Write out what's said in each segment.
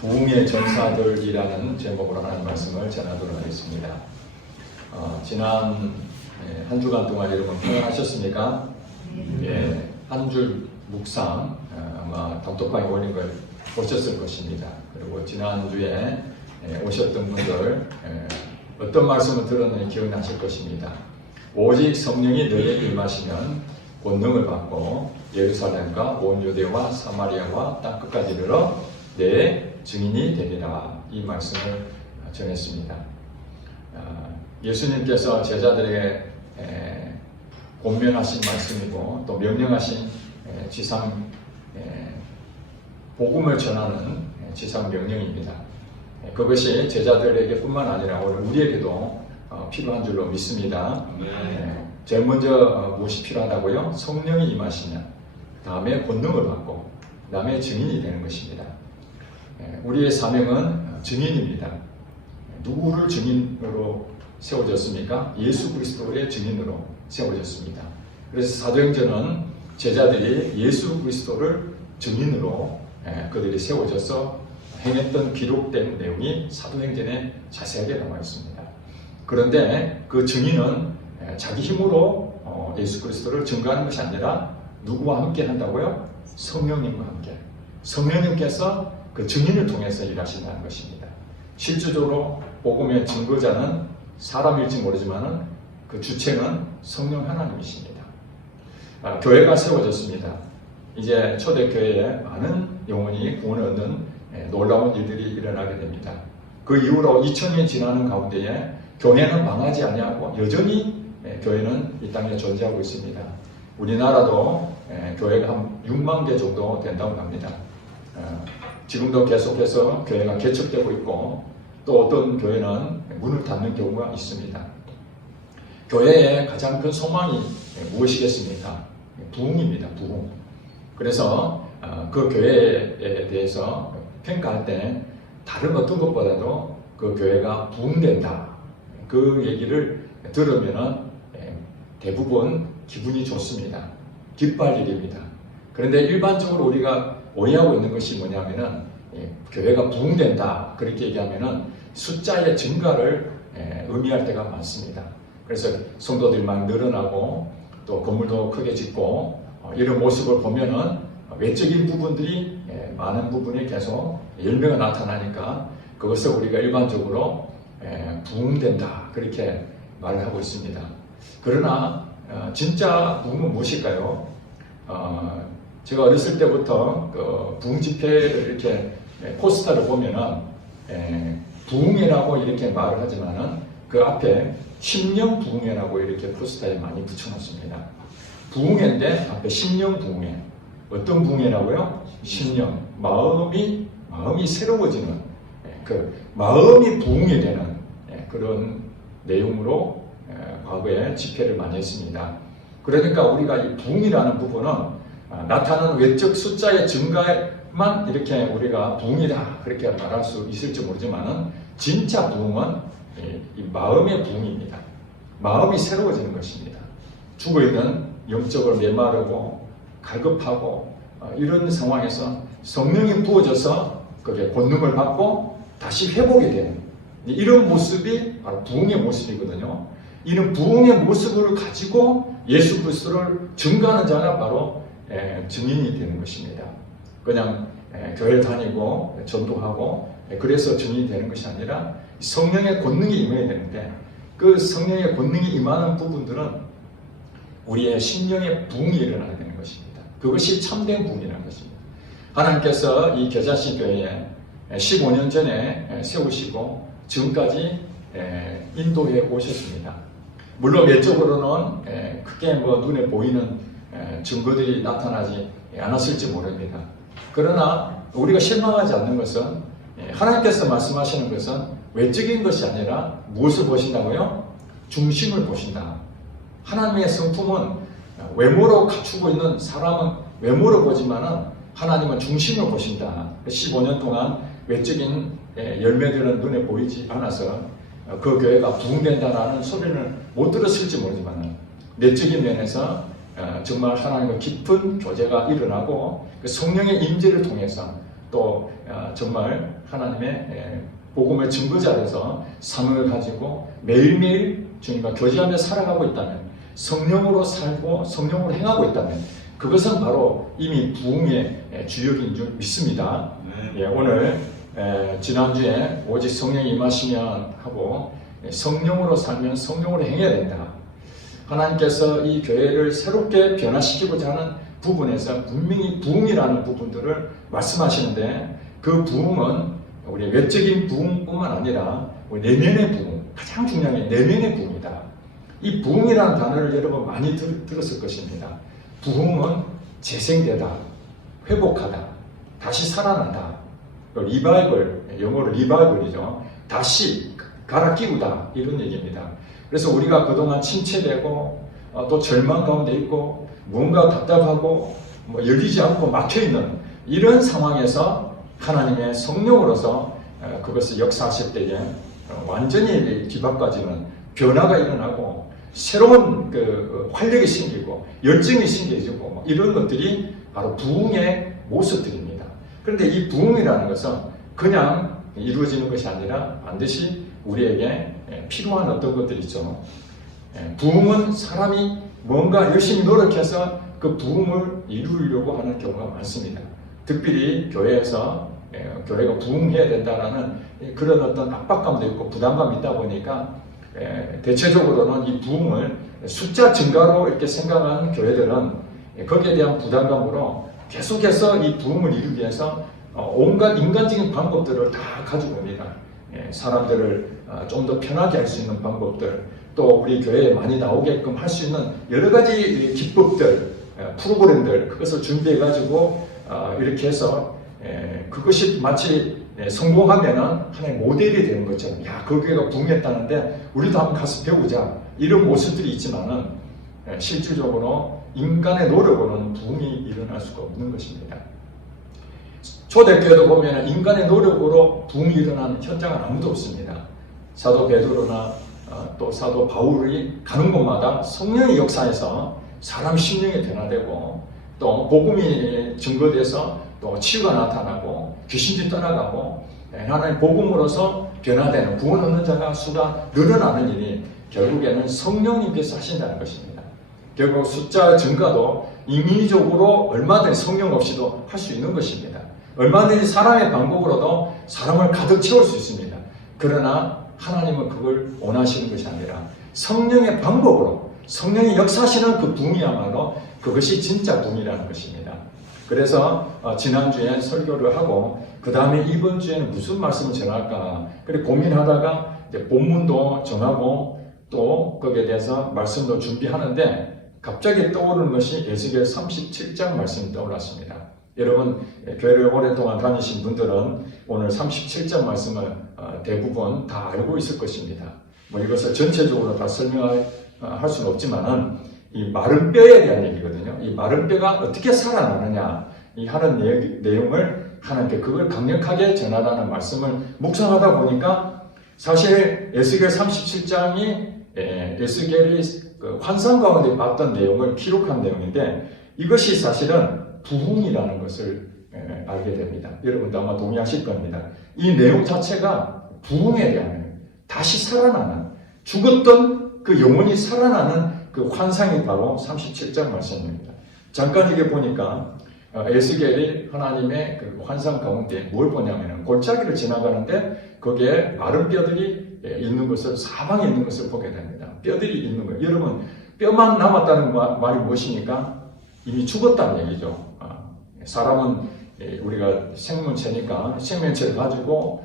부흥의 전사들이라는 제목으로 하나님 말씀을 전하도록 하겠습니다. 지난 한 주간 동안 여러분 평안하셨습니까? 한 줄 묵상 아마 단톡방에 올린 걸 보셨을 것입니다. 그리고 지난주에 오셨던 분들 어떤 말씀을 들었는지 기억나실 것입니다. 오직 성령이 너희에게 임하시면 권능을 받고 예루살렘과 온 유대와 사마리아와 땅끝까지 이르러 내 증인이 되리라, 이 말씀을 전했습니다. 예수님께서 제자들에게 권면하신 말씀이고 또 명령하신 지상 복음을 전하는 지상 명령입니다. 그것이 제자들에게 뿐만 아니라 우리에게도 필요한 줄로 믿습니다. 제일 먼저 무엇이 필요하다고요? 성령이 임하시면 다음에 권능을 받고 그 다음에 증인이 되는 것입니다. 우리의 사명은 증인입니다. 누구를 증인으로 세워졌습니까? 예수 그리스도의 증인으로 세워졌습니다. 그래서 사도행전은 제자들이 예수 그리스도를 증인으로 그들이 세워져서 행했던 기록된 내용이 사도행전에 자세하게 나와 있습니다. 그런데 그 증인은 자기 힘으로 예수 그리스도를 증거하는 것이 아니라 누구와 함께 한다고요? 성령님과 함께. 성령님께서 그 증인을 통해서 일하신다는 것입니다. 실질적으로 복음의 증거자는 사람일지 모르지만 그 주체는 성령 하나님이십니다. 교회가 세워졌습니다. 이제 초대교회에 많은 영혼이 구원을 얻는 놀라운 일들이 일어나게 됩니다. 그 이후로 2000년이 지나는 가운데에 교회는 망하지 아니하고 여전히 교회는 이 땅에 존재하고 있습니다. 우리나라도 교회가 한 6만 개 정도 된다고 합니다. 지금도 계속해서 교회가 개척되고 있고 또 어떤 교회는 문을 닫는 경우가 있습니다. 교회의 가장 큰 소망이 무엇이겠습니까? 부흥입니다. 부흥. 그래서 그 교회에 대해서 평가할 때 다른 어떤 것보다도 그 교회가 부흥된다, 그 얘기를 들으면 대부분 기분이 좋습니다. 기뻐할 일입니다. 그런데 일반적으로 우리가 오해하고 있는 것이 뭐냐면은 교회가 부흥된다 그렇게 얘기하면은 숫자의 증가를 의미할 때가 많습니다. 그래서 성도들이 막 늘어나고 또 건물도 크게 짓고 이런 모습을 보면은 외적인 부분들이 많은 부분이 계속 열매가 나타나니까 그것을 우리가 일반적으로 부흥된다 그렇게 말을 하고 있습니다. 그러나 진짜 부흥은 무엇일까요? 제가 어렸을 때부터 그 부흥 집회를 이렇게 포스터를 보면은 부흥회라고 이렇게 말을 하지만은 그 앞에 심령 부흥회라고 이렇게 포스터에 많이 붙여놓습니다. 부흥회인데 앞에 심령 부흥회. 어떤 부흥회라고요? 심령, 마음이 새로워지는 그 마음이 부흥이 되는 그런 내용으로 과거에 집회를 많이 했습니다. 그러니까 우리가 이 부흥이라는 부분은 나타나는 외적 숫자의 증가만 이렇게 우리가 부흥이다 그렇게 말할 수 있을지 모르지만은 진짜 부흥은 이 마음의 부흥입니다. 마음이 새로워지는 것입니다. 죽어있는 영적으로 메마르고 갈급하고 이런 상황에서 성령이 부어져서 그게 권능을 받고 다시 회복이 되는 이런 모습이 바로 부흥의 모습이거든요. 이런 부흥의 모습을 가지고 예수 그리스도를 증거하는 자가 바로 증인이 되는 것입니다. 그냥 교회 다니고 전도하고 그래서 증인이 되는 것이 아니라 성령의 권능이 임해야 되는데 그 성령의 권능이 임하는 부분들은 우리의 심령의 부흥이 일어나야 되는 것입니다. 그것이 참된 부흥이라는 것입니다. 하나님께서 이 겨자씨 교회에 15년 전에 세우시고 지금까지 인도해 오셨습니다. 물론 외적으로는 크게 눈에 보이는 증거들이 나타나지 않았을지 모릅니다. 그러나 우리가 실망하지 않는 것은 하나님께서 말씀하시는 것은 외적인 것이 아니라 무엇을 보신다고요? 중심을 보신다. 하나님의 성품은 외모로 갖추고 있는 사람은 외모로 보지만은 하나님은 중심을 보신다. 15년 동안 외적인 열매들은 눈에 보이지 않아서 그 교회가 부흥된다라는 소리는 못 들었을지 모르지만 내적인 면에서 정말 하나님과 깊은 교제가 일어나고 그 성령의 임재를 통해서 또 정말 하나님의 복음의 증거자로서 삶을 가지고 매일매일 주님과 교제하며 살아가고 있다면, 성령으로 살고 성령으로 행하고 있다면 그것은 바로 이미 부흥의 주역인 줄 믿습니다. 예, 오늘 지난주에 오직 성령이 임하시면 하고 성령으로 살면 성령으로 행해야 된다. 하나님께서 이 교회를 새롭게 변화시키고자 하는 부분에서 분명히 부흥이라는 부분들을 말씀하시는데, 그 부흥은 우리 외적인 부흥뿐만 아니라 우리 내면의 부흥, 가장 중요한 게 내면의 부흥이다. 이 부흥이라는 단어를 여러분 많이 들었을 것입니다. 부흥은 재생되다, 회복하다, 다시 살아난다. 리바이벌, 영어로 리바이벌이죠. 다시 갈아 끼우다, 이런 얘기입니다. 그래서 우리가 그동안 침체되고 또 절망 가운데 있고 뭔가 답답하고 열리지 않고 막혀있는 이런 상황에서 하나님의 성령으로서 그것을 역사하실 때에 완전히 뒤바꿔지는 변화가 일어나고 새로운 그 활력이 생기고 열정이 생겨지고 이런 것들이 바로 부흥의 모습들입니다. 그런데 이 부흥이라는 것은 그냥 이루어지는 것이 아니라 반드시 우리에게 필요한 어떤 것들이 있죠. 부흥은 사람이 뭔가 열심히 노력해서 그 부흥을 이루려고 하는 경우가 많습니다. 특별히 교회에서 교회가 부흥해야 된다는 그런 어떤 압박감도 있고 부담감이 있다 보니까 대체적으로는 이 부흥을 숫자 증가로 이렇게 생각하는 교회들은 거기에 대한 부담감으로 계속해서 이 부흥을 이루기 위해서 온갖 인간적인 방법들을 다 가지고 옵니다. 사람들을 좀 더 편하게 할 수 있는 방법들, 또 우리 교회에 많이 나오게끔 할 수 있는 여러 가지 기법들, 프로그램들, 그것을 준비해 가지고 이렇게 해서 그것이 마치 성공하면은 하나의 모델이 되는 것처럼, 야, 그 교회가 부흥했다는데 우리도 한번 가서 배우자, 이런 모습들이 있지만은 실질적으로 인간의 노력으로는 부흥이 일어날 수가 없는 것입니다. 초대교회도 보면 인간의 노력으로 부흥이 일어나는 현장은 아무도 없습니다. 사도 베드로나 또 사도 바울이 가는 곳마다 성령의 역사에서 사람 심령이 변화되고, 또 복음이 증거돼서 또 치유가 나타나고 귀신이 떠나가고 하나님 복음으로서 변화되는 구원 얻는 자가 수가 늘어나는 일이 결국에는 성령님께서 하신다는 것입니다. 결국 숫자 증가도 인위적으로 얼마든지 성령 없이도 할 수 있는 것입니다. 얼마든지 사람의 방법으로도 사람을 가득 채울 수 있습니다. 그러나 하나님은 그걸 원하시는 것이 아니라 성령의 방법으로, 성령이 역사하시는 그 부흥이야말로 그것이 진짜 부흥이라는 것입니다. 그래서 지난주에 설교를 하고 그 다음에 이번 주에는 무슨 말씀을 전할까 그래 고민하다가 이제 본문도 정하고 또 거기에 대해서 말씀도 준비하는데 갑자기 떠오르는 것이 에스겔 37장 말씀이 떠올랐습니다. 여러분 교회를 오랫동안 다니신 분들은 오늘 37장 말씀을 대부분 다 알고 있을 것입니다. 이것을 전체적으로 다 설명할 수는 없지만은 이 마른 뼈에 대한 얘기거든요. 이 마른 뼈가 어떻게 살아나느냐 이 하는 내용을 하나님께 그걸 강력하게 전하라는 말씀을 묵상하다 보니까 사실 에스겔 37장이 에스겔이 그 환상 가운데 봤던 내용을 기록한 내용인데 이것이 사실은 부흥이라는 것을 알게 됩니다. 여러분도 아마 동의하실 겁니다. 이 내용 자체가 부흥에 대한 다시 살아나는 죽었던 그 영혼이 살아나는 그 환상이 바로 37장 말씀입니다. 잠깐 이게 보니까 에스겔이 하나님의 그 환상 가운데 뭘 보냐면 골짜기를 지나가는데 거기에 마른 뼈들이 있는 것을 사방에 있는 것을 보게 됩니다. 뼈들이 있는 거예요. 여러분 뼈만 남았다는 말이 무엇입니까? 이미 죽었다는 얘기죠. 사람은 우리가 생명체니까 생명체를 가지고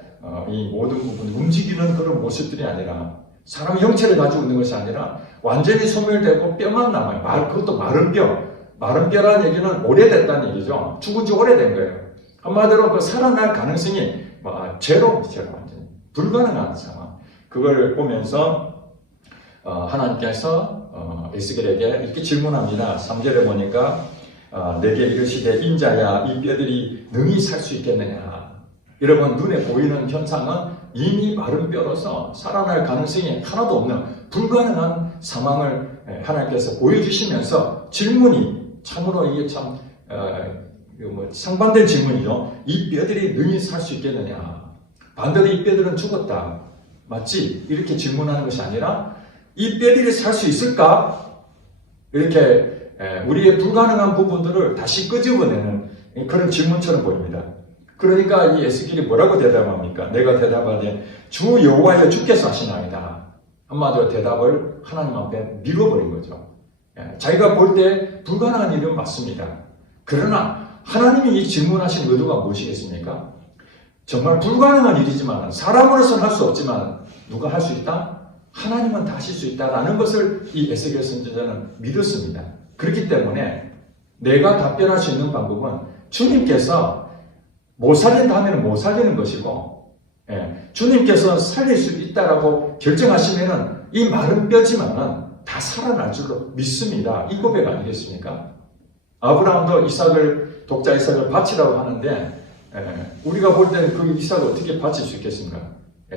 이 모든 부분이 움직이는 그런 모습들이 아니라 사람의 형체를 가지고 있는 것이 아니라 완전히 소멸되고 뼈만 남아요. 그것도 마른 뼈. 마른 뼈라는 얘기는 오래됐다는 얘기죠. 죽은 지 오래된 거예요. 한마디로 그 살아날 가능성이 제로처럼 완전히 불가능한 상황. 그걸 보면서 하나님께서 에스겔에게 이렇게 질문합니다. 3절에 보니까 내게 이르시되 인자야 이 뼈들이 능히 살 수 있겠느냐. 여러분 눈에 보이는 현상은 이미 마른 뼈로서 살아날 가능성이 하나도 없는 불가능한 상황을 하나님께서 보여주시면서 질문이 참으로 이게 참 상반된 질문이죠. 이 뼈들이 능히 살 수 있겠느냐? 반대로 이 뼈들은 죽었다. 맞지? 이렇게 질문하는 것이 아니라 이 뼈들이 살 수 있을까? 이렇게 우리의 불가능한 부분들을 다시 끄집어내는 그런 질문처럼 보입니다. 그러니까 이 에스겔이 뭐라고 대답합니까? 내가 대답하되 주 여호와여 주께서 하시나이다. 한마디로 대답을 하나님 앞에 밀어버린 거죠. 자기가 볼 때 불가능한 일은 맞습니다. 그러나 하나님이 이 질문하신 의도가 무엇이겠습니까? 정말 불가능한 일이지만 사람으로서는 할 수 없지만 누가 할 수 있다? 하나님은 다 하실 수 있다라는 것을 이 에스겔 선지자는 믿었습니다. 그렇기 때문에 내가 답변할 수 있는 방법은 주님께서 못 살린다면 못 살리는 것이고, 주님께서 살릴 수 있다라고 결정하시면은 이 마른 뼈지만은 다 살아날 줄로 믿습니다. 이 고백 아니겠습니까? 아브라함도 독자 이삭을 바치라고 하는데, 우리가 볼 때는 그 이삭을 어떻게 바칠 수 있겠습니까?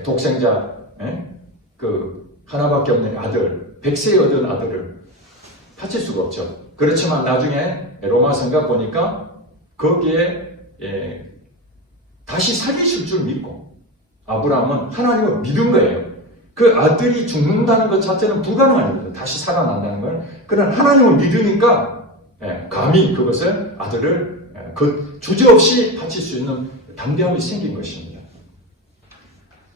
독생자, 하나밖에 없는 아들, 100세에 얻은 아들을 바칠 수가 없죠. 그렇지만 나중에 로마서인가 보니까 거기에 다시 살리실 줄 믿고 아브라함은 하나님을 믿은 거예요. 그 아들이 죽는다는 것 자체는 불가능한 일이죠. 다시 살아난다는 걸. 그러나 하나님을 믿으니까 감히 그것을 아들을 주저없이 바칠 수 있는 담대함이 생긴 것입니다.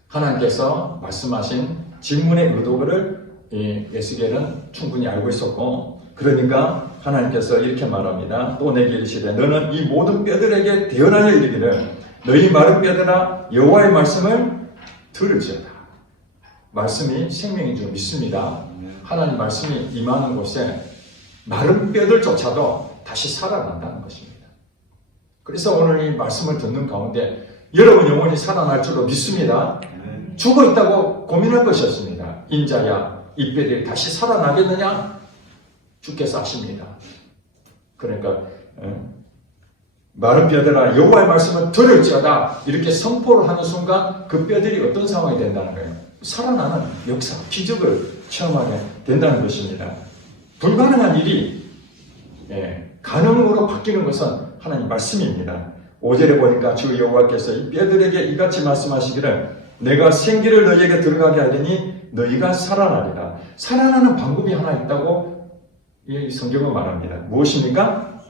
하나님께서 말씀하신 질문의 의도를 에스겔은 충분히 알고 있었고, 그러니까 하나님께서 이렇게 말합니다. 또 내게 이르시되 너는 이 모든 뼈들에게 대언하여 이르기를 너희 마른 뼈들아 여호와의 말씀을 들을지어다. 말씀이 생명인 줄 믿습니다. 하나님 말씀이 임하는 곳에 마른 뼈들조차도 다시 살아난다는 것입니다. 그래서 오늘 이 말씀을 듣는 가운데 여러분 영혼이 살아날 줄로 믿습니다. 죽어 있다고 고민할 것이 없습니다. 인자야 이 뼈들이 다시 살아나겠느냐? 주께서 아십니다. 그러니까 마른 뼈들아 여호와의 말씀을 들을지어다 이렇게 선포를 하는 순간 그 뼈들이 어떤 상황이 된다는 거예요. 살아나는 역사, 기적을 체험하게 된다는 것입니다. 불가능한 일이 가능으로 바뀌는 것은 하나님 말씀입니다. 5절에 보니까 주 여호와께서 이 뼈들에게 이같이 말씀하시기를 내가 생기를 너희에게 들어가게 하리니 너희가 살아나리라. 살아나는 방법이 하나 있다고 이 성경은 말합니다. 무엇입니까?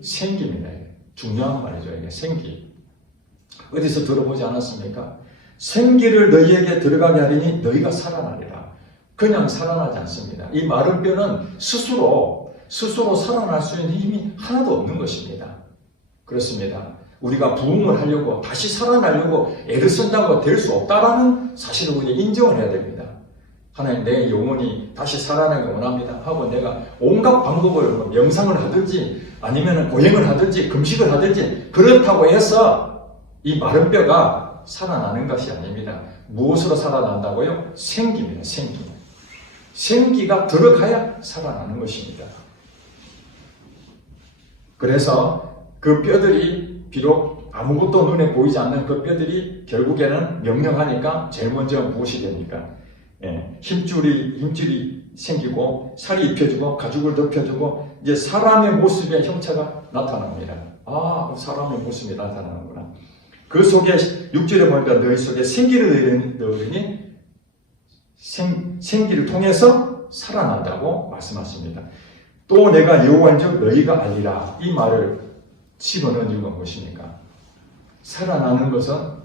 생기입니다. 중요한 말이죠. 이게 생기. 어디서 들어보지 않았습니까? 생기를 너희에게 들어가게 하리니 너희가 살아나리라. 그냥 살아나지 않습니다. 이 마른 뼈는 스스로 살아날 수 있는 힘이 하나도 없는 것입니다. 그렇습니다. 우리가 부흥을 하려고 다시 살아나려고 애를 쓴다고 될 수 없다라는 사실을 우리가 인정을 해야 됩니다. 하나님 내 영혼이 다시 살아나기 원합니다 하고 내가 온갖 방법을 명상을 하든지 아니면 고행을 하든지 금식을 하든지 그렇다고 해서 이 마른 뼈가 살아나는 것이 아닙니다. 무엇으로 살아난다고요? 생기입니다. 생기. 생기가 들어가야 살아나는 것입니다. 그래서 그 뼈들이 비록 아무것도 눈에 보이지 않는 그 뼈들이 결국에는 명령하니까 제일 먼저 무엇이 됩니까? 힘줄이 생기고 살이 입혀지고 가죽을 덮여주고 이제 사람의 모습의 형체가 나타납니다. 아, 사람의 모습이 나타나는구나. 그 속에 6절에 보니까 너희 속에 생기를 넣으니 생기를 통해서 살아난다고 말씀하십니다. 또 내가 여호와인 줄 너희가 알리라. 이 말을 집어넣은 이유가 무엇입니까? 살아나는 것은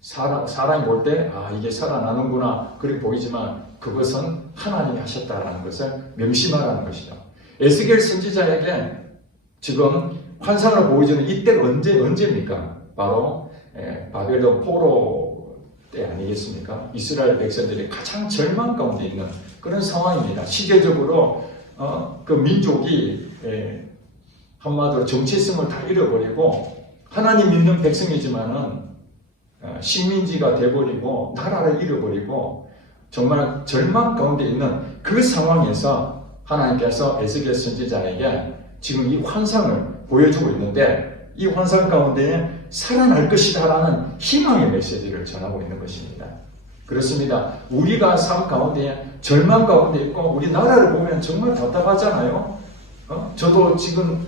사람이 볼 때 이게 살아나는구나 그렇게 보이지만 그것은 하나님이 하셨다라는 것을 명심하라는 것이죠. 에스겔 선지자에게 지금 환상을 보여주는 이때가 언제입니까? 바로 바벨론 포로 때 아니겠습니까? 이스라엘 백성들이 가장 절망 가운데 있는 그런 상황입니다. 시대적으로 그 민족이 한마디로 정체성을 다 잃어버리고 하나님 믿는 백성이지만은 식민지가 돼버리고 나라를 잃어버리고 정말 절망 가운데 있는 그 상황에서 하나님께서 에스겔 선지자에게 지금 이 환상을 보여주고 있는데 이 환상 가운데 살아날 것이다 라는 희망의 메시지를 전하고 있는 것입니다. 그렇습니다. 우리가 삶 가운데 절망 가운데 있고 우리 나라를 보면 정말 답답하잖아요. 저도 지금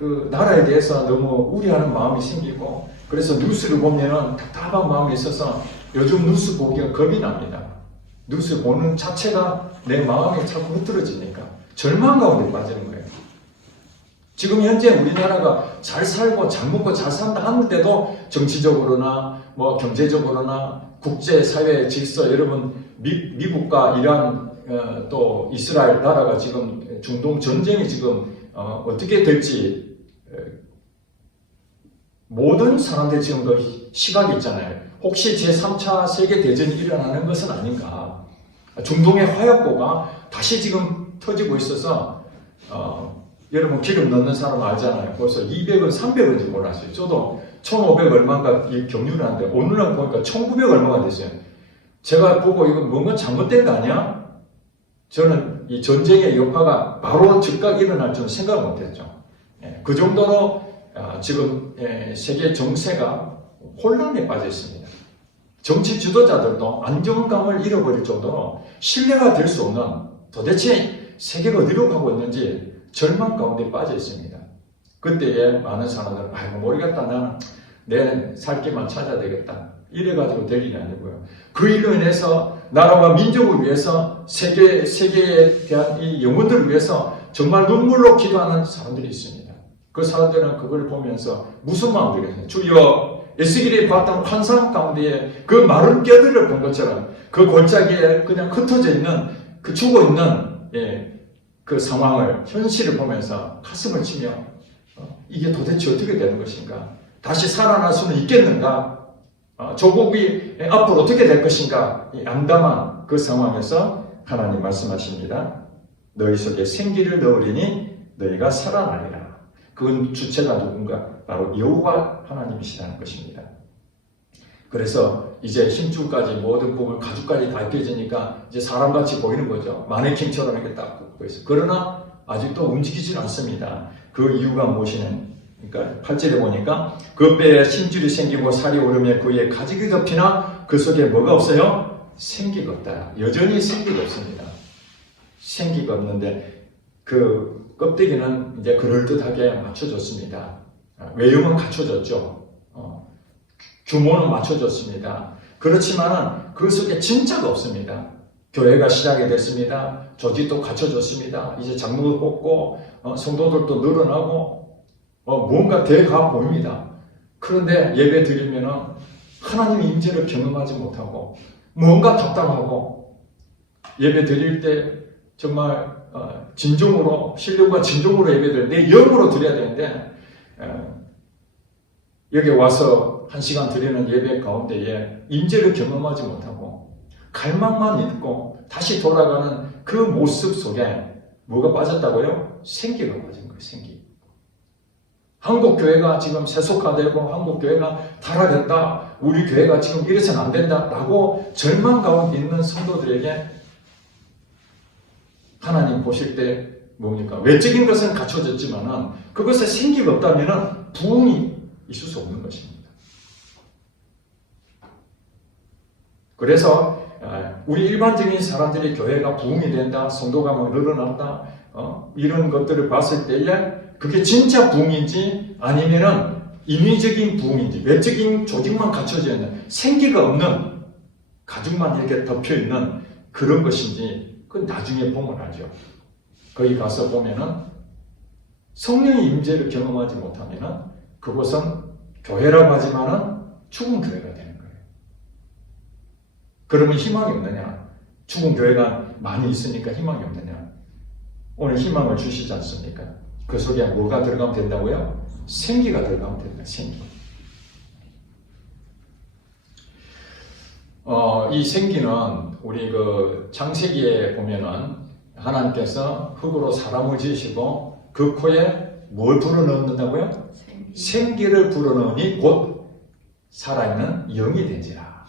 그 나라에 대해서 너무 우려하는 마음이 생기고, 그래서 뉴스를 보면은 답답한 마음이 있어서 요즘 뉴스 보기가 겁이 납니다. 뉴스 보는 자체가 내 마음이 자꾸 흐트러지니까 절망 가운데 빠지는 거예요. 지금 현재 우리나라가 잘 살고 잘 먹고 잘 산다 하는데도 정치적으로나 뭐 경제적으로나 국제사회 질서, 여러분 미국과 이란 또 이스라엘 나라가 지금 중동 전쟁이 지금 어떻게 될지 모든 사람들이 지금 그 시각이 있잖아요. 혹시 제3차 세계대전이 일어나는 것은 아닌가. 중동의 화약고가 다시 지금 터지고 있어서 여러분 기름 넣는 사람 알잖아요. 벌써 200원, 300원인지 몰랐어요. 저도 1,500 얼마인가 경유를 하는데 오늘날 보니까 1,900 얼마가 됐어요. 제가 보고 이거 뭔가 잘못된 거 아니야? 저는 이 전쟁의 여파가 바로 즉각 일어날 줄 생각을 못했죠. 그 정도로 지금 세계 정세가 혼란에 빠져 있습니다. 정치 지도자들도 안정감을 잃어버릴 정도로 신뢰가 될 수 없는, 도대체 세계가 어디로 가고 있는지 절망 가운데 빠져 있습니다. 그때에 많은 사람들은 모르겠다, 나는 내 살 길만 찾아야 되겠다, 이래가지고 될 일이 아니고요. 그 일로 인해서 나라와 민족을 위해서 세계에 대한 이 영혼들을 위해서 정말 눈물로 기도하는 사람들이 있습니다. 그 사람들은 그걸 보면서 무슨 마음이 들겠어요? 주여, 에스겔이 봤던 환상 가운데에 그 마른 뼈들을 본 것처럼 그 골짜기에 그냥 흩어져 있는, 그 죽어 있는 그 상황을, 현실을 보면서 가슴을 치며 이게 도대체 어떻게 되는 것인가? 다시 살아날 수는 있겠는가? 조국이 앞으로 어떻게 될 것인가? 이 암담한 그 상황에서 하나님 말씀하십니다. 너희 속에 생기를 넣으리니 너희가 살아나리라. 그 주체가 누군가? 바로 여호와 하나님이시라는 것입니다. 그래서 이제 힘줄까지 모든 부분, 가죽까지 다 깨지니까 이제 사람같이 보이는 거죠. 마네킹처럼 이렇게 딱 보여서. 그러나 아직도 움직이질 않습니다. 그 이유가 무엇이냐? 그러니까 8절에 보니까 그 뼈에 심줄이 생기고 살이 오르며 그의 가죽이 덮이나 그 속에 뭐가 없어요? 생기가 없다. 여전히 생기가 없습니다. 생기가 없는데 그 껍데기는 이제 그럴듯하게 맞춰졌습니다. 외형은 갖춰졌죠. 규모는 맞춰졌습니다. 그렇지만 그 속에 진짜가 없습니다. 교회가 시작이 됐습니다. 조직도 갖춰졌습니다. 이제 장로도 뽑고 성도들도 늘어나고 뭔가 돼가 보입니다. 그런데 예배 드리면 하나님의 임재를 경험하지 못하고 뭔가 답답하고, 예배 드릴 때 정말 진정으로, 신령과 진정으로 예배를 내 영으로 드려야 되는데 여기 와서 1시간 드리는 예배 가운데에 임재를 경험하지 못하고 갈망만 있고 다시 돌아가는 그 모습 속에 뭐가 빠졌다고요? 생기가 빠진 거예요. 생기. 한국교회가 지금 세속화되고 한국교회가 타락했다, 우리 교회가 지금 이래서는 안 된다 라고 절망 가운데 있는 성도들에게 하나님 보실 때 뭡니까? 외적인 것은 갖춰졌지만 그것에 생기가 없다면 부흥이 있을 수 없는 것입니다. 그래서 우리 일반적인 사람들이 교회가 부흥이 된다, 성도가 막 늘어난다, 이런 것들을 봤을 때에 그게 진짜 부흥인지 아니면은 인위적인 부흥인지, 외적인 조직만 갖춰져 있는, 생기가 없는, 가죽만 이렇게 덮여 있는 그런 것인지, 그건 나중에 보면 알죠. 거기 가서 보면은 성령의 임재를 경험하지 못하면은 그것은 교회라고 하지만은 죽은 교회가 되는 거예요. 그러면 희망이 없느냐? 죽은 교회가 많이 있으니까 희망이 없느냐? 오늘 희망을 주시지 않습니까? 그 속에 뭐가 들어가면 된다고요? 생기가 들어가면 된다. 생기. 이 생기는 우리 그 창세기에 보면은 하나님께서 흙으로 사람을 지으시고 그 코에 뭘 불어넣는다고요? 생기를 불어넣으니 곧 살아있는 영이 되지라.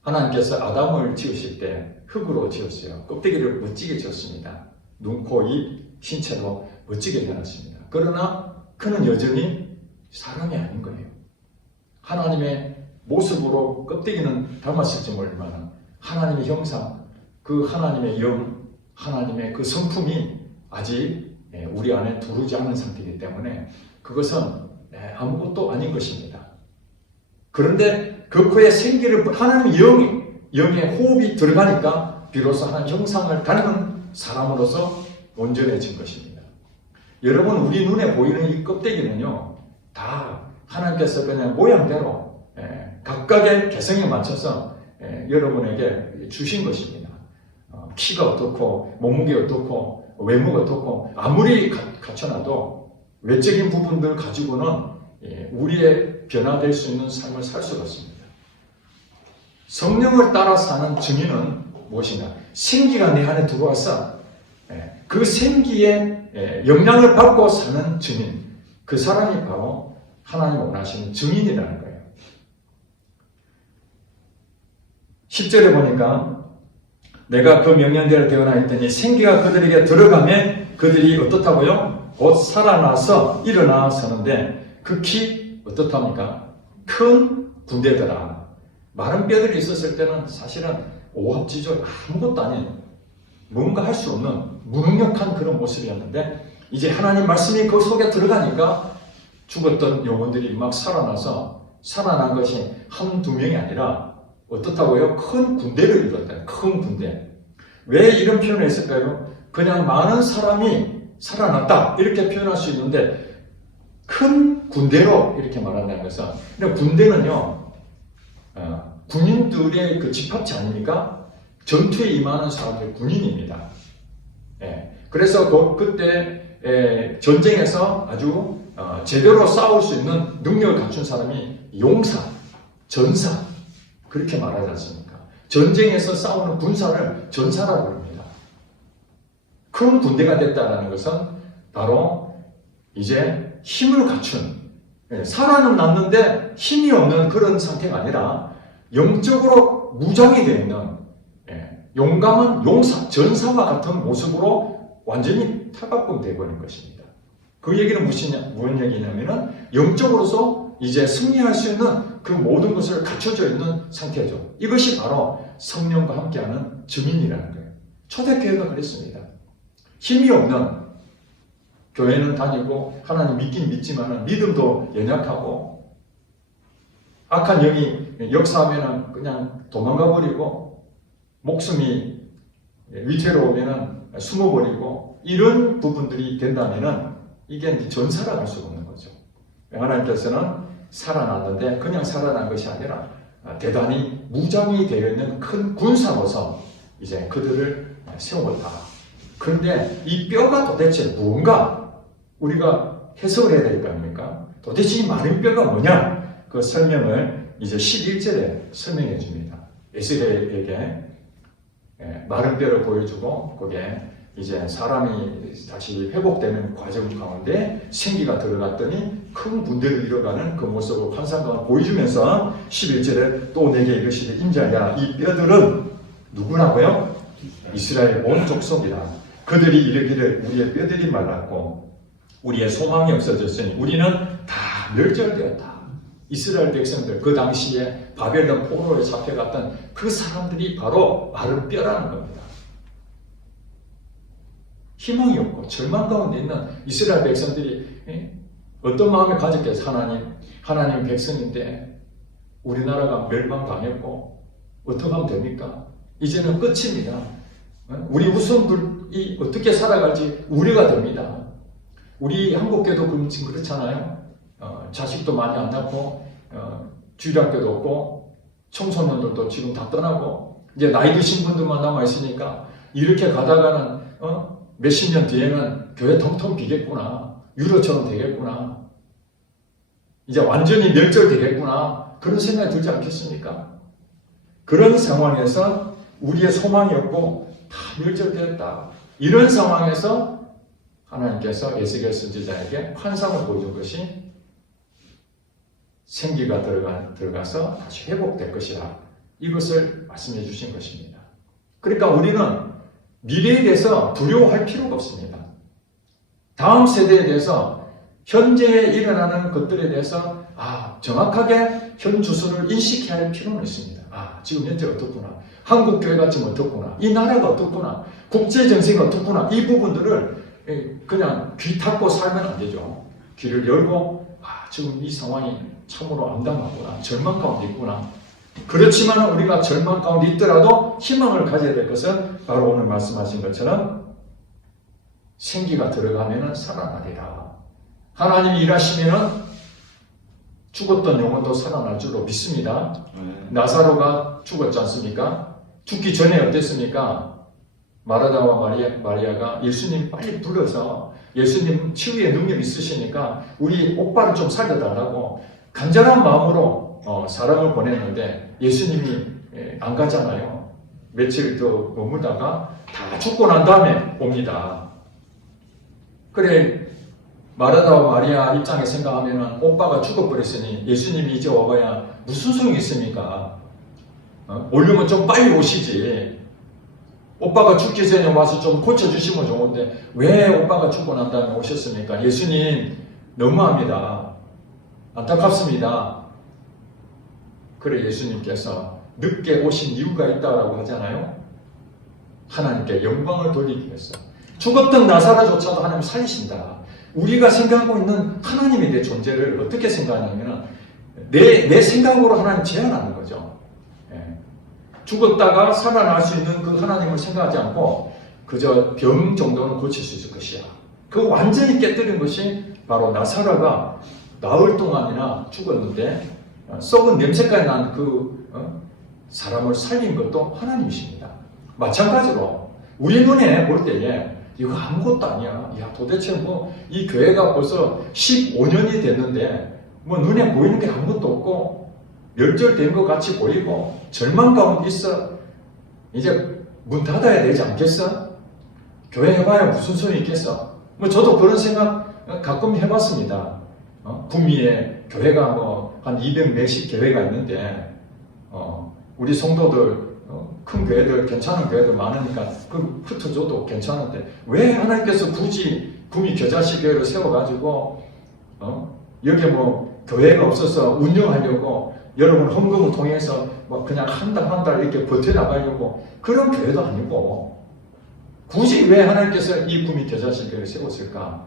하나님께서 아담을 지으실 때 흙으로 지었어요. 껍데기를 멋지게 지었습니다. 눈, 코, 입, 신체로 멋지게 해놨습니다. 그러나 그는 여전히 사람이 아닌 거예요. 하나님의 모습으로 껍데기는 닮았을지 모르지만 하나님의 형상, 그 하나님의 영, 하나님의 그 성품이 아직 우리 안에 두르지 않은 상태이기 때문에 그것은 아무것도 아닌 것입니다. 그런데 그 코에 생기를 하나님 영의 호흡이 들어가니까 비로소 하나님 형상을 닮은 사람으로서 온전해진 것입니다. 여러분, 우리 눈에 보이는 이 껍데기는요, 다 하나님께서 그냥 모양대로 각각의 개성에 맞춰서 여러분에게 주신 것입니다. 키가 어떻고 몸무게 어떻고 외모가 어떻고 아무리 갖춰놔도 외적인 부분들 가지고는 우리의 변화될 수 있는 삶을 살 수가 없습니다. 성령을 따라 사는 증인은 무엇이냐? 생기가 내 안에 들어와서 그 생기에 영향을 받고 사는 증인, 그 사람이 바로 하나님 원하시는 증인이라는 거예요. 10절에 보니까 내가 그 명령대로 되어나 했더니 생기가 그들에게 들어가면 그들이 어떻다고요? 곧 살아나서 일어나 서는데 극히 어떻답니까? 큰 군대더라. 마른 뼈들이 있었을 때는 사실은 오합지졸 아무것도 아닌 뭔가 할 수 없는 무능력한 그런 모습이었는데 이제 하나님 말씀이 그 속에 들어가니까 죽었던 영혼들이 막 살아나서 살아난 것이 한두 명이 아니라 어떻다고요? 큰 군대를 이뤘다. 큰 군대. 왜 이런 표현을 했을까요? 그냥 많은 사람이 살아났다 이렇게 표현할 수 있는데 큰 군대로 이렇게 말한다는 것은, 근데 군대는요 군인들의 그 집합체 아닙니까? 전투에 임하는 사람들이 군인입니다. 그래서 그때 전쟁에서 아주 제대로 싸울 수 있는 능력을 갖춘 사람이 용사, 전사 그렇게 말하지 않습니까? 전쟁에서 싸우는 군사를 전사라고 합니다. 큰 군대가 됐다는 것은 바로 이제 힘을 갖춘, 살아는 났는데 힘이 없는 그런 상태가 아니라 영적으로 무장이 되어 있는 용감한 용사, 전사와 같은 모습으로 완전히 타박금 되어버린 것입니다. 그 얘기는 무슨 얘기냐면은 영적으로서 이제 승리할 수 있는 그 모든 것을 갖춰져 있는 상태죠. 이것이 바로 성령과 함께하는 증인이라는 거예요. 초대교회가 그랬습니다. 힘이 없는, 교회는 다니고 하나님 믿긴 믿지만 믿음도 연약하고 악한 영이 역사하면 그냥 도망가 버리고 목숨이 위태로우면 숨어버리고 이런 부분들이 된다면 이게 전사라고 할 수가 없는 거죠. 하나님께서는 살아났는데 그냥 살아난 것이 아니라 대단히 무장이 되어 있는 큰 군사로서 이제 그들을 세웠다. 그런데 이 뼈가 도대체 무언가 우리가 해석을 해야 될 거 아닙니까? 도대체 이 마른 뼈가 뭐냐? 그 설명을 이제 11절에 설명해 줍니다. 에스겔에게 마른 뼈를 보여주고 거기에 이제 사람이 다시 회복되는 과정 가운데 생기가 들어갔더니 큰 군대를 이뤄가는 그 모습을 환상감을 보여주면서 11절에 또 내게 이르시되 인자야 이 뼈들은 누구라고요? 이스라엘 온 족속이라. 그들이 이르기를 우리의 뼈들이 말랐고 우리의 소망이 없어졌으니 우리는 다 멸절되었다. 이스라엘 백성들, 그 당시에 바벨론 포로에 잡혀갔던 그 사람들이 바로 마른 뼈라는 겁니다. 희망이 없고 절망 가운데 있는 이스라엘 백성들이 어떤 마음을 가졌겠어요? 하나님 백성인데 우리나라가 멸망당했고 어떻게 하면 됩니까? 이제는 끝입니다. 우리 후손들이 어떻게 살아갈지 우려가 됩니다. 우리 한국교도 그렇잖아요. 자식도 많이 안 낳고 주일학교도 없고 청소년들도 지금 다 떠나고 이제 나이 드신 분들만 남아있으니까 이렇게 가다가는 몇십 년 뒤에는 교회 텅텅 비겠구나, 유로처럼 되겠구나, 이제 완전히 멸절되겠구나 그런 생각이 들지 않겠습니까? 그런 상황에서 우리의 소망이 없고 다 멸절되었다. 이런 상황에서 하나님께서 에스겔 선지자에게 환상을 보여준 것이 생기가 들어가서 다시 회복될 것이라 이것을 말씀해 주신 것입니다. 그러니까 우리는 미래에 대해서 두려워할 필요가 없습니다. 다음 세대에 대해서 현재에 일어나는 것들에 대해서 정확하게 현 주소를 인식해야 할 필요는 있습니다. 지금 현재 어떻구나, 한국교회가 지금 어떻구나, 이 나라가 어떻구나, 국제정세가 어떻구나, 이 부분들을 그냥 귀 닫고 살면 안 되죠. 귀를 열고 지금 이 상황이 참으로 암담하구나, 절망 가운데 있구나. 그렇지만 우리가 절망 가운데 있더라도 희망을 가져야 될 것은 바로 오늘 말씀하신 것처럼 생기가 들어가면 살아나리라. 하나님이 일하시면 죽었던 영혼도 살아날 줄로 믿습니다. 나사로가 죽었지 않습니까? 죽기 전에 어땠습니까? 마르다와 마리아가 예수님 빨리 불러서 예수님 치유의 능력이 있으시니까 우리 오빠를 좀 살려달라고 간절한 마음으로 사람을 보냈는데 예수님이 안 가잖아요. 며칠 더 머물다가 다 죽고 난 다음에 옵니다. 그래, 마르다와 마리아 입장에 생각하면 오빠가 죽어버렸으니 예수님이 이제 와봐야 무슨 소용이 있습니까? 오려면 좀 빨리 오시지. 오빠가 죽기 전에 와서 좀 고쳐주시면 좋은데 왜 오빠가 죽고 난 다음에 오셨습니까? 예수님 너무합니다. 안타깝습니다. 그래 예수님께서 늦게 오신 이유가 있다고 하잖아요. 하나님께 영광을 돌리기 위해서. 죽었던 나사로조차도 하나님 살리신다. 우리가 생각하고 있는 하나님에 대해 존재를 어떻게 생각하냐면 내 생각으로 하나님 제한하는 거죠. 죽었다가 살아날 수 있는 그 하나님을 생각하지 않고 그저 병 정도는 고칠 수 있을 것이야. 그 완전히 깨뜨린 것이 바로 나사로가 나흘 동안이나 죽었는데 썩은 냄새까지 난 그 사람을 살린 것도 하나님이십니다. 마찬가지로 우리 눈에 볼 때에 이거 아무것도 아니야. 야, 도대체 뭐 이 교회가 벌써 15년이 됐는데 뭐 눈에 보이는 게 아무것도 없고 멸절된 것 같이 보이고 절망 가운데 있어. 이제 문 닫아야 되지 않겠어? 교회 해봐야 무슨 소용이 있겠어? 뭐 저도 그런 생각 가끔 해봤습니다. 구미에 교회가 뭐 한 200 몇십 교회가 있는데 우리 성도들 큰 교회들 괜찮은 교회들 많으니까 그 흩어져도 괜찮은데 왜 하나님께서 굳이 구미 겨자씨 교회를 세워가지고 여기에 뭐 교회가 없어서 운영하려고 여러분 헌금을 통해서 뭐 그냥 한 달 이렇게 버텨나가려고 그런 교회도 아니고 굳이 왜 하나님께서 이 구미 겨자씨 교회를 세웠을까?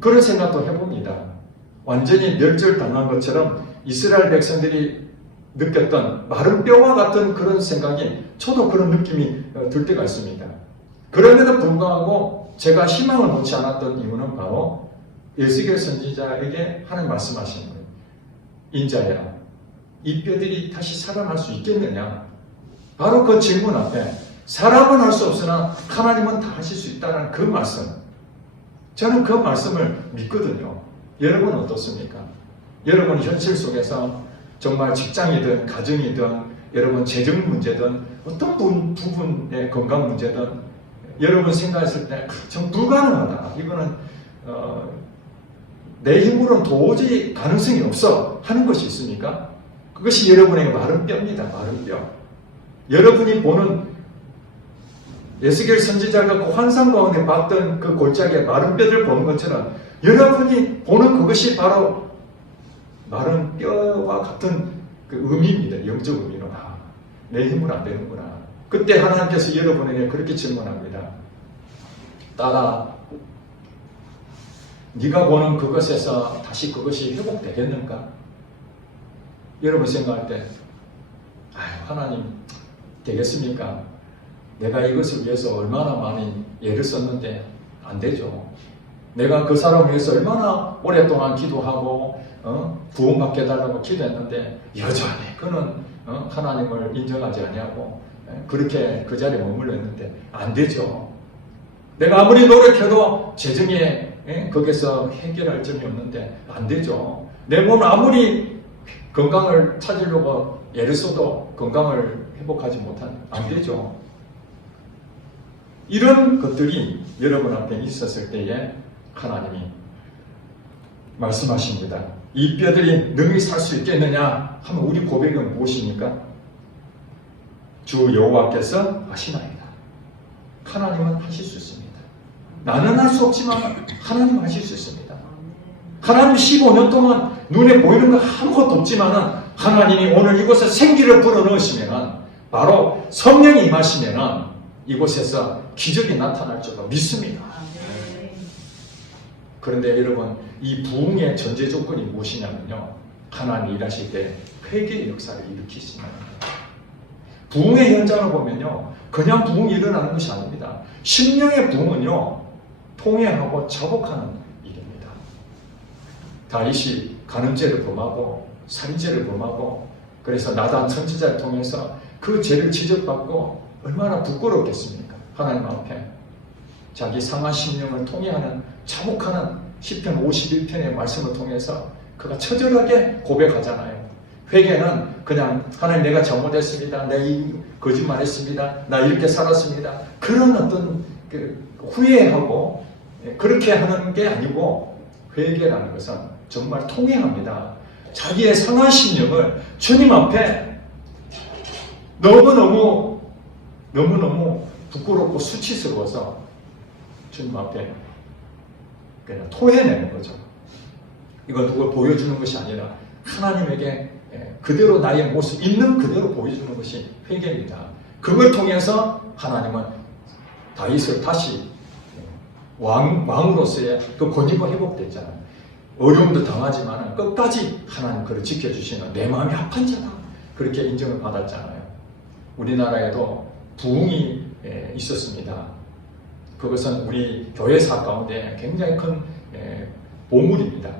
그런 생각도 해봅니다. 완전히 멸절당한 것처럼 이스라엘 백성들이 느꼈던 마른 뼈와 같은 그런 생각이 저도 그런 느낌이 들 때가 있습니다. 그럼에도 불구하고 제가 희망을 놓지 않았던 이유는 바로 에스겔 선지자에게 하나님 말씀하시는 거예요. 인자야, 이 뼈들이 다시 살아날 수 있겠느냐? 바로 그 질문 앞에 사람은 할 수 없으나 하나님은 다 하실 수 있다는 그 말씀. 저는 그 말씀을 믿거든요. 여러분은 어떻습니까? 여러분 현실 속에서 정말 직장이든 가정이든 여러분 재정 문제든 어떤 부분의 건강 문제든 여러분 생각했을 때 좀 불가능하다. 이거는 내 힘으로는 도저히 가능성이 없어 하는 것이 있습니까? 그것이 여러분에게 마른 뼈입니다. 마른 뼈. 여러분이 보는 에스겔 선지자가 그 환상 가운데 봤던 그 골짜기의 마른 뼈를 보는 것처럼 여러분이 보는 그것이 바로 마른 뼈와 같은 그 의미입니다. 영적 의미로. 내 힘으로 안 되는구나. 그때 하나님께서 여러분에게 그렇게 질문합니다. 딸아, 네가 보는 그것에서 다시 그것이 회복되겠는가? 여러분 생각할 때 하나님 되겠습니까? 내가 이것을 위해서 얼마나 많이 애를 썼는데 안 되죠. 내가 그 사람을 위해서 얼마나 오랫동안 기도하고 구원받게 해달라고 기도했는데 여전히 그는 하나님을 인정하지 아니하고 그렇게 그 자리에 머물러 있는데 안 되죠. 내가 아무리 노력해도 재정에 거기서 해결할 점이 없는데 안 되죠. 내 몸 아무리 건강을 찾으려고 애를 써도 건강을 회복하지 안 되죠. 이런 것들이 여러분 앞에 있었을 때에 하나님이 말씀하십니다. 이 뼈들이 능히 살 수 있겠느냐 하면 우리 고백은 무엇입니까? 주 여호와께서 하시나이다. 하나님은 하실 수 있습니다. 나는 할 수 없지만 하나님은 하실 수 있습니다. 하나님 15년 동안 눈에 보이는 거 아무것도 없지만 하나님이 오늘 이곳에 생기를 불어넣으시면 바로 성령이 임하시면 이곳에서 기적이 나타날 줄로 믿습니다. 그런데 여러분, 이 부흥의 전제 조건이 무엇이냐면요, 하나님이 일하실 때 회개의 역사를 일으키시는 겁니다. 부흥의 현장을 보면요, 그냥 부흥이 일어나는 것이 아닙니다. 심령의 부흥은요, 통회하고 자복하는 일입니다. 다윗이 간음죄를 범하고 살인죄를 범하고, 그래서 나단 선지자를 통해서 그 죄를 지적받고 얼마나 부끄럽겠습니까? 하나님 앞에 자기 상한 심령을 통회하는, 자복하는 시편 51편의 말씀을 통해서 그가 처절하게 고백하잖아요. 회개는 그냥 하나님, 내가 잘못했습니다, 내가 이 거짓말했습니다, 나 이렇게 살았습니다, 그런 어떤 후회하고 그렇게 하는 게 아니고, 회개라는 것은 정말 통회합니다. 자기의 상한 심령을 주님 앞에 너무너무 부끄럽고 수치스러워서 주님 앞에 그냥 토해내는 거죠. 이건 누굴 보여주는 것이 아니라 하나님에게 그대로 나의 모습 있는 그대로 보여주는 것이 회개입니다. 그걸 통해서 하나님은 다윗을 다시 왕으로서의 그 권위가 회복됐잖아요. 어려움도 당하지만 끝까지 하나님 그를 지켜주시는, 내 마음이 아픈 자다, 그렇게 인정을 받았잖아요. 우리나라에도 부흥이 있었습니다. 그것은 우리 교회사 가운데 굉장히 큰 보물입니다.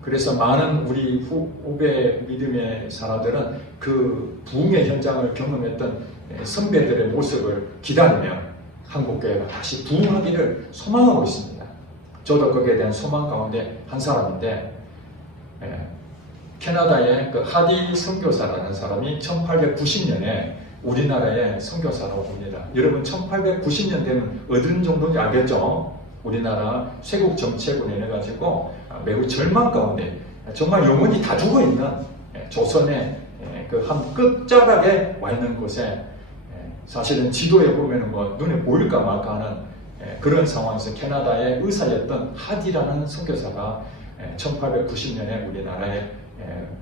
그래서 많은 우리 후배 믿음의 사람들은 그 부흥의 현장을 경험했던 선배들의 모습을 기다리며 한국교회가 다시 부흥하기를 소망하고 있습니다. 저도 거기에 대한 소망 가운데 한 사람인데, 캐나다의 그 하디 선교사라는 사람이 1890년에 우리나라에 선교사로 옵니다. 여러분, 1890년 되면 어떤 정도인지 알겠죠? 우리나라 쇄국 정책으로 인해가지고 매우 절망 가운데 정말 영혼이 다 죽어있는 조선의 그 한 끝자락에 와 있는 곳에, 사실은 지도에 보면 뭐 눈에 보일까 말까 하는 그런 상황에서 캐나다의 의사였던 하디라는 선교사가 1890년에 우리나라에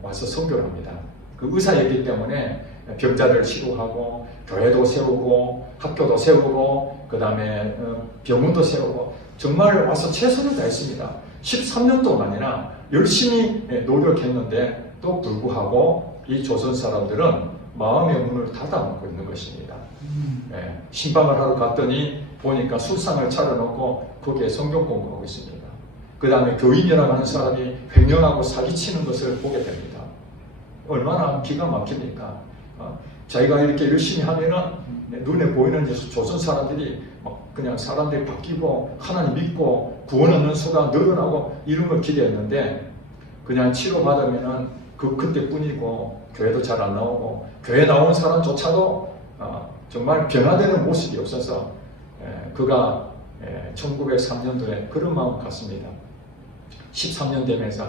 와서 선교를 합니다. 그 의사였기 때문에 병자들을 치료하고 교회도 세우고 학교도 세우고 그 다음에 병원도 세우고 정말 와서 최선을 다했습니다. 13년 동안이나 열심히 노력했는데 또 불구하고 이 조선 사람들은 마음의 문을 닫아놓고 있는 것입니다. 신방을 하러 갔더니 보니까 술상을 차려놓고 거기에 성경 공부하고 있습니다. 그 다음에 교인이라고 하는 사람이 횡령하고 사기치는 것을 보게 됩니다. 얼마나 기가 막힙니까? 자기가 이렇게 열심히 하면은 눈에 보이는 조선 사람들이 막 그냥 사람들이 바뀌고 하나님 믿고 구원 얻는 수가 늘어나고 이런 걸 기대했는데, 그냥 치료받으면은 그때뿐이고 교회도 잘 안 나오고 교회 나온 사람조차도 정말 변화되는 모습이 없어서 그가 1903년도에 그런 마음 갖습니다. 13년 되면서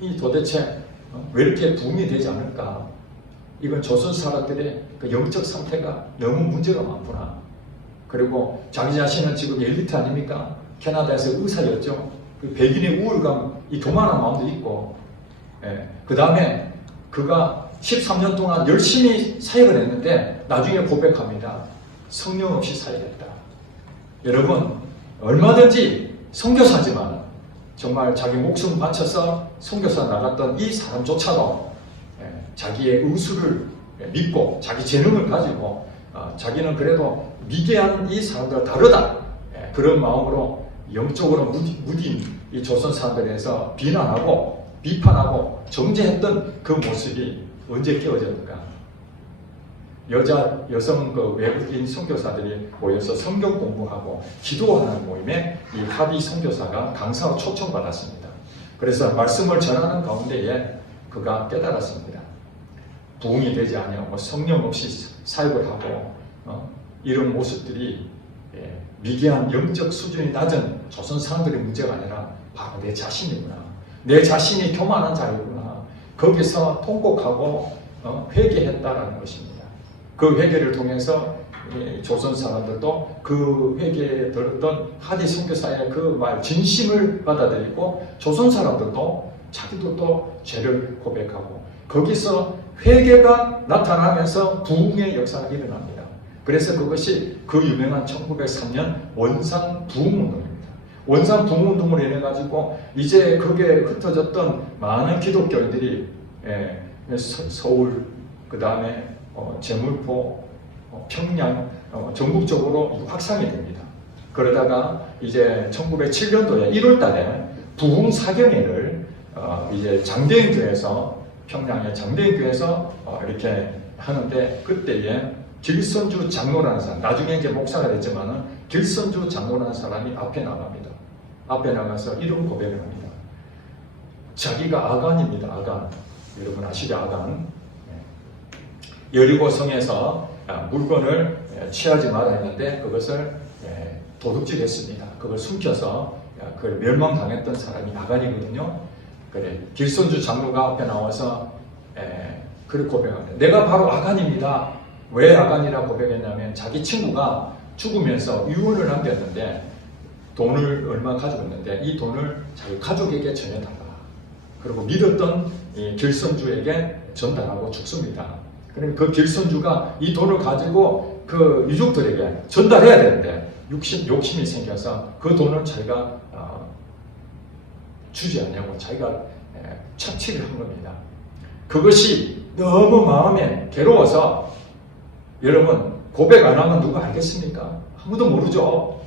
이 도대체 왜 이렇게 부흥이 되지 않을까? 이건 조선 사람들의 그 영적 상태가 너무 문제가 많구나. 그리고 자기 자신은 지금 엘리트 아닙니까? 캐나다에서 의사였죠. 그 백인의 우울감, 이 교만한 마음도 있고, 그 다음에 그가 13년 동안 열심히 사역을 했는데 나중에 고백합니다. 성령 없이 사역했다. 여러분, 얼마든지 선교사지만 정말 자기 목숨 바쳐서 선교사 나갔던 이 사람조차도 자기의 의술을 믿고 자기 재능을 가지고 자기는 그래도 미개한 이 사람들과 다르다, 그런 마음으로 영적으로 무딘 이 조선 사람들에 대해서 비난하고 비판하고 정죄했던 그 모습이 언제 깨어졌는가? 여성 그 외국인 선교사들이 모여서 성경 공부하고 기도하는 모임에 이 하디 선교사가 강사로 초청받았습니다. 그래서 말씀을 전하는 가운데에 그가 깨달았습니다. 부흥이 되지 아니하고 성령 없이 사역을 하고 이런 모습들이 미개한 영적 수준이 낮은 조선 사람들의 문제가 아니라 바로 내 자신이구나. 내 자신이 교만한 자유구나. 거기서 통곡하고 회개했다라는 것입니다. 그 회개를 통해서 조선 사람들도 그 회개에 들었던 하디 선교사의 그 말 진심을 받아들이고, 조선 사람들도 자기도 또 죄를 고백하고, 거기서 회개가 나타나면서 부흥의 역사가 일어납니다. 그래서 그것이 그 유명한 1903년 원산 부흥운동입니다. 원산 부흥운동을 인해가지고 이제 거기에 흩어졌던 많은 기독교인들이 서울, 그 다음에 제물포, 평양, 전국적으로 확산이 됩니다. 그러다가 이제 1907년도에 1월 달에 부흥 사경회를 이제 장대인교회에서, 평양의 장대인교회에서 이렇게 하는데, 그때에 길선주 장로라는 사람, 나중에 이제 목사가 됐지만은 길선주 장로라는 사람이 앞에 나갑니다. 앞에 나가서 이런 고백을 합니다. 자기가 아간입니다. 아간. 여러분 아시죠? 아간. 여리고 성에서 물건을 취하지 말아 했는데 그것을 도둑질했습니다. 그걸 숨겨서 그걸 멸망당했던 사람이 아간이거든요. 그래, 길선주 장로가 앞에 나와서 그렇게 고백합니다. 내가 바로 아간입니다. 왜 아간이라고 고백했냐면 자기 친구가 죽으면서 유언을 남겼는데 돈을 얼마 가지고 있는데 이 돈을 자기 가족에게 전해달라. 그리고 믿었던 이 길선주에게 전달하고 죽습니다. 그러면 그 길선주가 이 돈을 가지고 그 유족들에게 전달해야 되는데 욕심이 생겨서 그 돈을 자기가 주지 않냐고 자기가 착취를 한 겁니다. 그것이 너무 마음에 괴로워서, 여러분 고백 안 하면 누가 알겠습니까? 아무도 모르죠.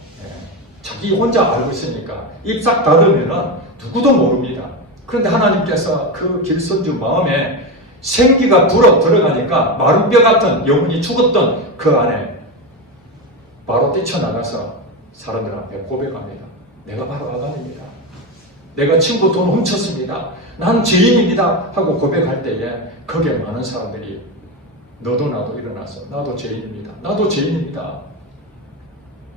자기 혼자 알고 있으니까 입 싹 닫으면은 누구도 모릅니다. 그런데 하나님께서 그 길선주 마음에 생기가 불어 들어가니까 마른 뼈 같은 영혼이 죽었던 그 안에 바로 뛰쳐나가서 사람들 앞에 고백합니다. 내가 바로 아간입니다. 내가 친구 돈 훔쳤습니다. 난 죄인입니다. 하고 고백할 때에 거기에 많은 사람들이 너도 나도 일어나서 나도 죄인입니다. 나도 죄인입니다.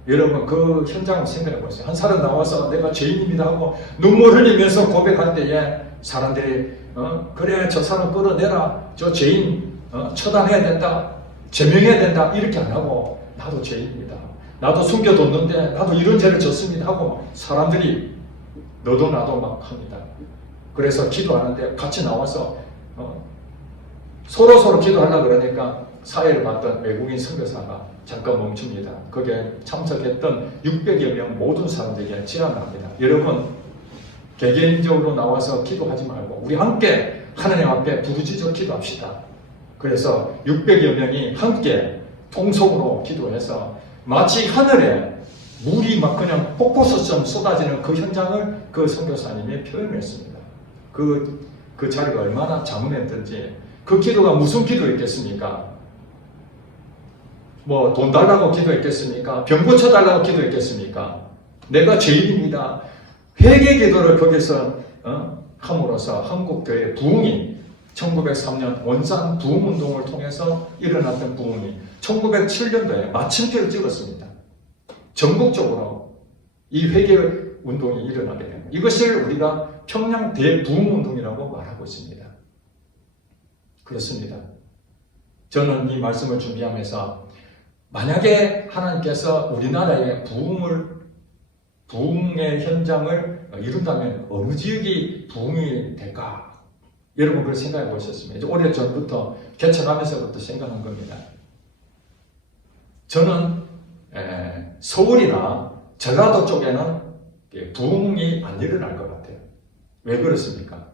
여러분 그 현장을 생각해 보세요. 한 사람 나와서 내가 죄인입니다 하고 눈물 흘리면서 고백할 때에 사람들이 그래 저 사람 끌어내라, 저 죄인 처단해야 된다, 제명해야 된다 이렇게 안 하고 나도 죄인입니다. 나도 숨겨뒀는데 나도 이런 죄를 졌습니다 하고 사람들이 너도 나도 막 합니다. 그래서 기도하는데 같이 나와서 서로 기도하려고 그러니까 사회를 봤던 외국인 선교사가 잠깐 멈춥니다. 거기에 참석했던 600여 명 모든 사람들에게 제안을 합니다. 여러분 개개인적으로 나와서 기도하지 말고 우리 함께 하나님 앞에 부르짖어 기도합시다. 그래서 600여 명이 함께 통속으로 기도해서 마치 하늘에 물이 막 그냥 폭포수처럼 쏟아지는 그 현장을 그 선교사님이 표현했습니다. 그 자리가 얼마나 자문했던지. 그 기도가 무슨 기도였겠습니까? 뭐 돈 달라고 기도했겠습니까? 병 고쳐달라고 기도했겠습니까? 내가 죄인입니다. 회개 기도를 거기서 함으로써 한국교회 부흥이 1903년 원산 부흥운동을 통해서 일어났던 부흥이 1907년도에 마침표를 찍었습니다. 전국적으로 이 회개 운동이 일어나게 됩니다. 이것을 우리가 평양 대부흥운동이라고 말하고 있습니다. 그렇습니다. 저는 이 말씀을 준비하면서 만약에 하나님께서 우리나라의 부흥의 현장을 이룬다면 어느 지역이 부흥이 될까? 여러분 그걸 생각해 보셨습니다. 오래 전부터 개척하면서부터 생각한 겁니다. 저는 서울이나 전라도 쪽에는 부흥이 안 일어날 것 같아요. 왜 그렇습니까?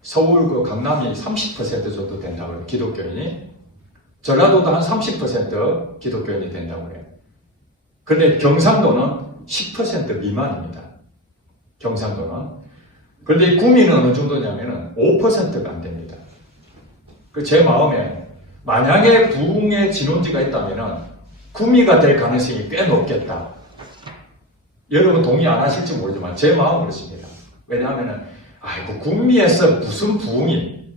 서울 그 강남이 30% 정도 된다고 해요. 기독교인이. 전라도도 한 30% 기독교인이 된다고 해요. 근데 경상도는 10% 미만입니다. 경상도는. 그런데 구미는 어느 정도냐면은 5%가 안 됩니다. 제 마음에 만약에 부흥의 진원지가 있다면은 구미가 될 가능성이 꽤 높겠다. 여러분 동의 안 하실지 모르지만 제 마음은 그렇습니다. 왜냐하면은 아이고 구미에서 무슨 부흥이,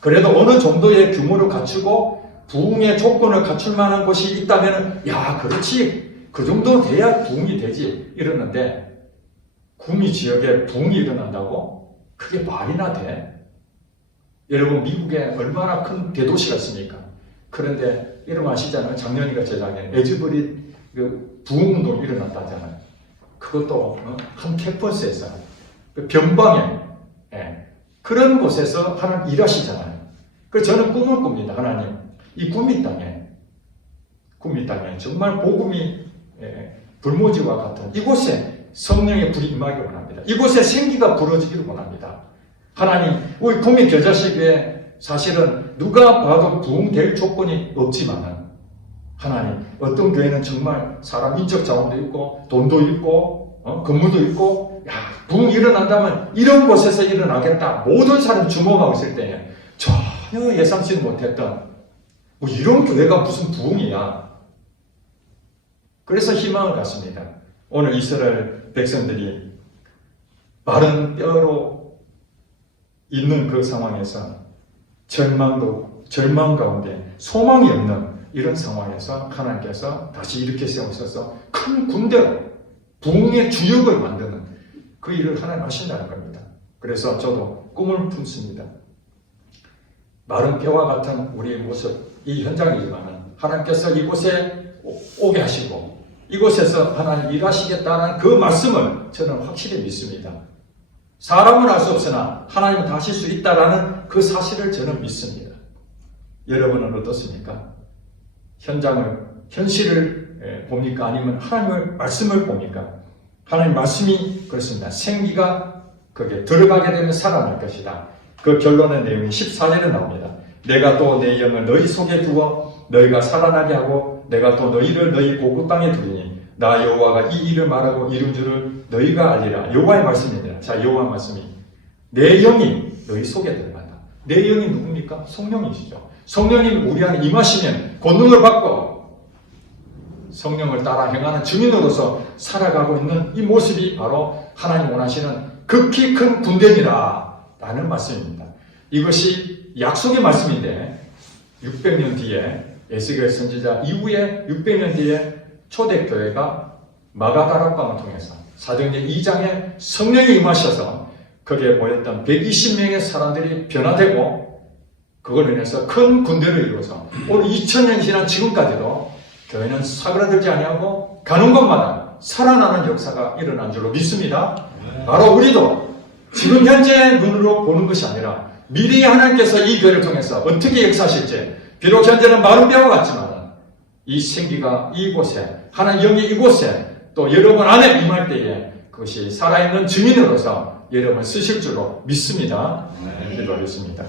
그래도 어느 정도의 규모를 갖추고 부흥의 조건을 갖출 만한 곳이 있다면은 야 그렇지 그 정도 돼야 부흥이 되지 이러는데 구미 지역에 부흥이 일어난다고? 그게 말이나 돼? 여러분 미국에 얼마나 큰 대도시가 있습니까? 그런데 여러분 아시잖아요. 작년인가 재작년에 에즈버리 그 부흥운동이 일어났다잖아요. 그것도 한 캠퍼스에서 변방에 그런 곳에서 하나님 일하시잖아요. 그래서 저는 꿈을 꿉니다. 하나님 이 구미 땅에 정말 복음이 불모지와 같은 이곳에 성령의 불이 임하기를 원합니다. 이곳에 생기가 불어지기를 원합니다. 하나님, 우리 국민 겨자식교회 사실은 누가 봐도 부흥될 조건이 없지만은 하나님, 어떤 교회는 정말 사람 인적 자원도 있고 돈도 있고 건물도 있고 부흥이 일어난다면 이런 곳에서 일어나겠다. 모든 사람이 주목하고 있을 때 전혀 예상치 못했던 뭐 이런 교회가 무슨 부흥이야. 그래서 희망을 갖습니다. 오늘 이스라엘 백성들이 마른 뼈로 있는 그 상황에서 절망 가운데 소망이 없는 이런 상황에서 하나님께서 다시 이렇게 세우셔서 큰 군대로 부흥의 주역을 만드는 그 일을 하나님 하신다는 겁니다. 그래서 저도 꿈을 품습니다. 마른 뼈와 같은 우리의 모습, 이 현장이지만 하나님께서 이곳에 오게 하시고 이곳에서 하나님 일하시겠다는 그 말씀을 저는 확실히 믿습니다. 사람은 알 수 없으나 하나님은 다 하실 수 있다라는 그 사실을 저는 믿습니다. 여러분은 어떻습니까? 현실을 봅니까? 아니면 하나님의 말씀을 봅니까? 하나님 말씀이 그렇습니다. 생기가 거기에 들어가게 되면 살아날 것이다. 그 결론의 내용이 14절에 나옵니다. 내가 또 내 영을 너희 속에 두어 너희가 살아나게 하고 내가 또 너희를 너희 고국 땅에 두리니 나 여호와가 이 일을 말하고 이룬 줄을 너희가 알리라. 여호와의 말씀입니다. 자, 여호와의 말씀이 내 영이 너희 속에 들어간다. 내 영이 누굽니까? 성령이시죠. 성령님이 우리 안에 임하시면 권능을 받고 성령을 따라 행하는 증인으로서 살아가고 있는 이 모습이 바로 하나님 원하시는 극히 큰 군대이라 라는 말씀입니다. 이것이 약속의 말씀인데 600년 뒤에 에스겔 선지자 이후에 600년 뒤에 초대교회가 마가다락방을 통해서 사도행전 2장에 성령이 임하셔서 거기에 모였던 120명의 사람들이 변화되고 그걸로 인해서 큰 군대를 이루어서 오늘 2000년이 지난 지금까지도 교회는 사그라들지 아니하고 가는 곳마다 살아나는 역사가 일어난 줄로 믿습니다. 바로 우리도 지금 현재 눈으로 보는 것이 아니라 미래에 하나님께서 이 교회를 통해서 어떻게 역사하실지 비록 현재는 마른 뼈와 같지만 이 생기가 이곳에 하나님 영이 이곳에 또 여러분 안에 임할 때에 그것이 살아있는 증인으로서 여러분을 쓰실 줄로 믿습니다. 기도하겠습니다.